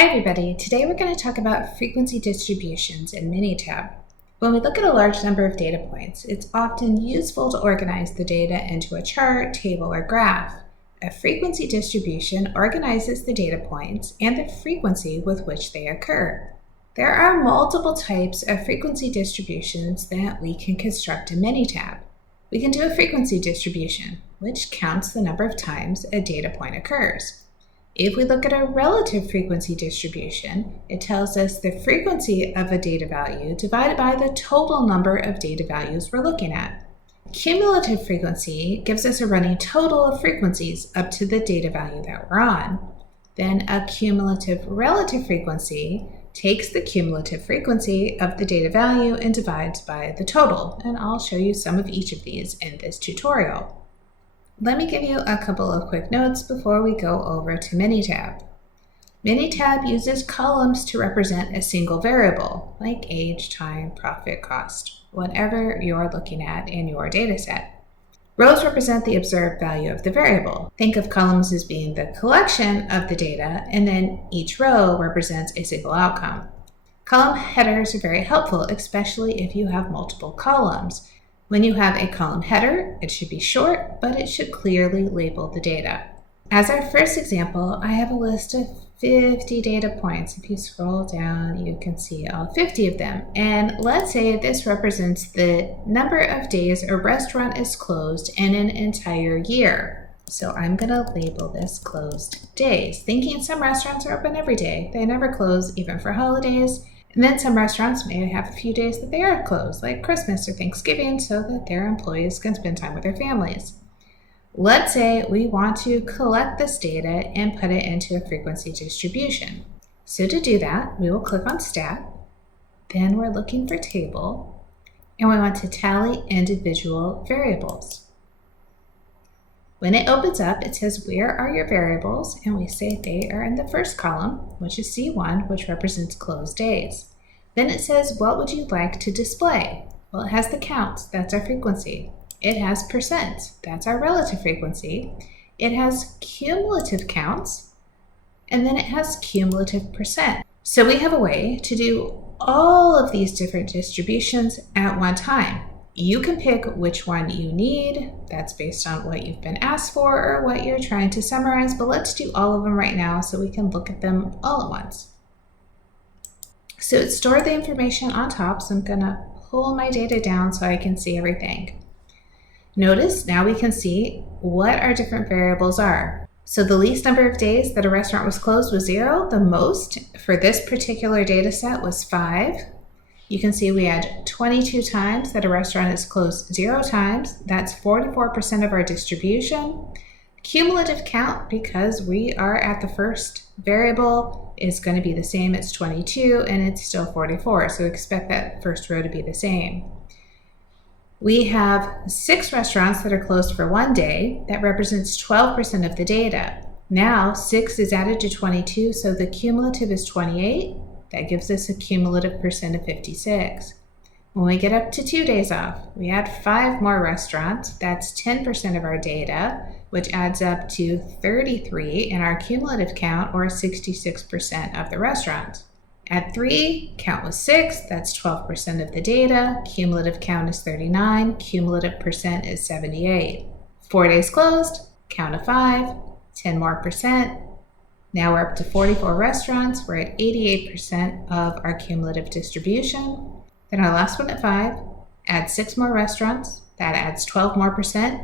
Hi everybody, today we're going to talk about frequency distributions in Minitab. When we look at a large number of data points, it's often useful to organize the data into a chart, table, or graph. A frequency distribution organizes the data points and the frequency with which they occur. There are multiple types of frequency distributions that we can construct in Minitab. We can do a frequency distribution, which counts the number of times a data point occurs. If we look at a relative frequency distribution, it tells us the frequency of a data value divided by the total number of data values we're looking at. Cumulative frequency gives us a running total of frequencies up to the data value that we're on. Then a cumulative relative frequency takes the cumulative frequency of the data value and divides by the total, and I'll show you some of each of these in this tutorial. Let me give you a couple of quick notes before we go over to Minitab. Minitab uses columns to represent a single variable, like age, time, profit, cost, whatever you're looking at in your dataset. Rows represent the observed value of the variable. Think of columns as being the collection of the data, and then each row represents a single outcome. Column headers are very helpful, especially if you have multiple columns. When you have a column header, it should be short, but it should clearly label the data. As our first example, I have a list of 50 data points. If you scroll down, you can see all 50 of them. And let's say this represents the number of days a restaurant is closed in an entire year. So I'm gonna label this closed days, thinking some restaurants are open every day. They never close, even for holidays. And then some restaurants may have a few days that they are closed, like Christmas or Thanksgiving, so that their employees can spend time with their families. Let's say we want to collect this data and put it into a frequency distribution. So to do that, we will click on Stat, then we're looking for Table, and we want to tally individual variables. When it opens up, it says, where are your variables? And we say they are in the first column, which is C1, which represents closed days. Then it says, what would you like to display? Well, it has the count, that's our frequency. It has percent, that's our relative frequency. It has cumulative counts, and then it has cumulative percent. So we have a way to do all of these different distributions at one time. You can pick which one you need. That's based on what you've been asked for or what you're trying to summarize, but let's do all of them right now so we can look at them all at once. So it stored the information on top, so I'm gonna pull my data down so I can see everything. Notice now we can see what our different variables are. So the least number of days that a restaurant was closed was 0. The most for this particular data set was 5. You can see we had 22 times that a restaurant is closed 0 times. That's 44% of our distribution. Cumulative count, because we are at the first variable, is going to be the same. It's 22 and it's still 44. So expect that first row to be the same. We have 6 restaurants that are closed for 1 day. That represents 12% of the data. Now 6 is added to 22, so the cumulative is 28. That gives us a cumulative percent of 56. When we get up to 2 days off, we add 5 more restaurants. That's 10% of our data, which adds up to 33 in our cumulative count, or 66% of the restaurants. At 3, count was 6. That's 12% of the data. Cumulative count is 39. Cumulative percent is 78. 4 days closed, count of 5, 10 more percent. Now we're up to 44 restaurants. We're at 88% of our cumulative distribution. Then our last one at 5, add 6 more restaurants. That adds 12 more percent.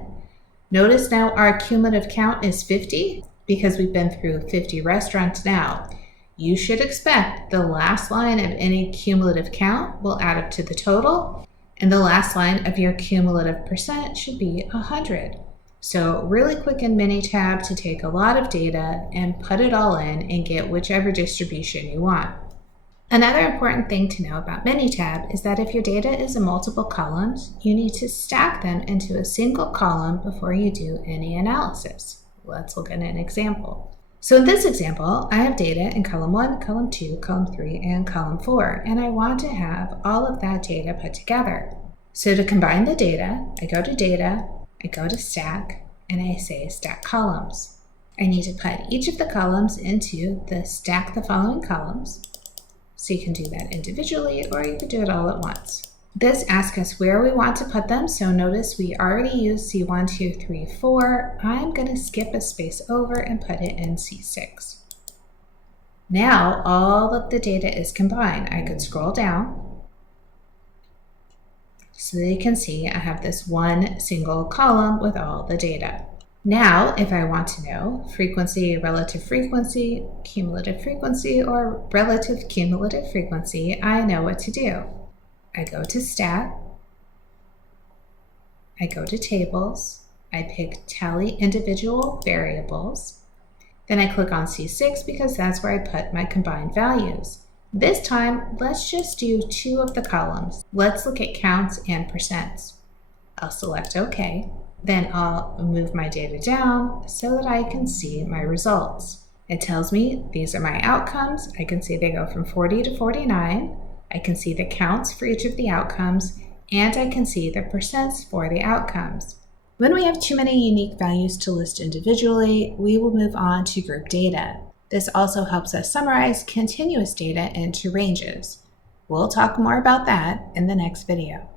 Notice now our cumulative count is 50 because we've been through 50 restaurants now. You should expect the last line of any cumulative count will add up to the total, and the last line of your cumulative percent should be 100. So really quick in Minitab to take a lot of data and put it all in and get whichever distribution you want. Another important thing to know about Minitab is that if your data is in multiple columns, you need to stack them into a single column before you do any analysis. Let's look at an example. So in this example, I have data in column 1, column 2, column 3, and column 4, and I want to have all of that data put together. So to combine the data, I go to Data, I go to Stack, and I say Stack Columns. I need to put each of the columns into the stack the following columns. So you can do that individually or you can do it all at once. This asks us where we want to put them. So notice we already used C1, 2, 3, 4. I'm going to skip a space over and put it in C6. Now all of the data is combined. I could scroll down so that you can see I have this one single column with all the data. Now, if I want to know frequency, relative frequency, cumulative frequency, or relative cumulative frequency, I know what to do. I go to Stat, I go to Tables, I pick Tally Individual Variables, then I click on C6 because that's where I put my combined values. This time, let's just do 2 of the columns. Let's look at counts and percents. I'll select OK. Then I'll move my data down so that I can see my results. It tells me these are my outcomes. I can see they go from 40 to 49. I can see the counts for each of the outcomes, and I can see the percents for the outcomes. When we have too many unique values to list individually, we will move on to group data. This also helps us summarize continuous data into ranges. We'll talk more about that in the next video.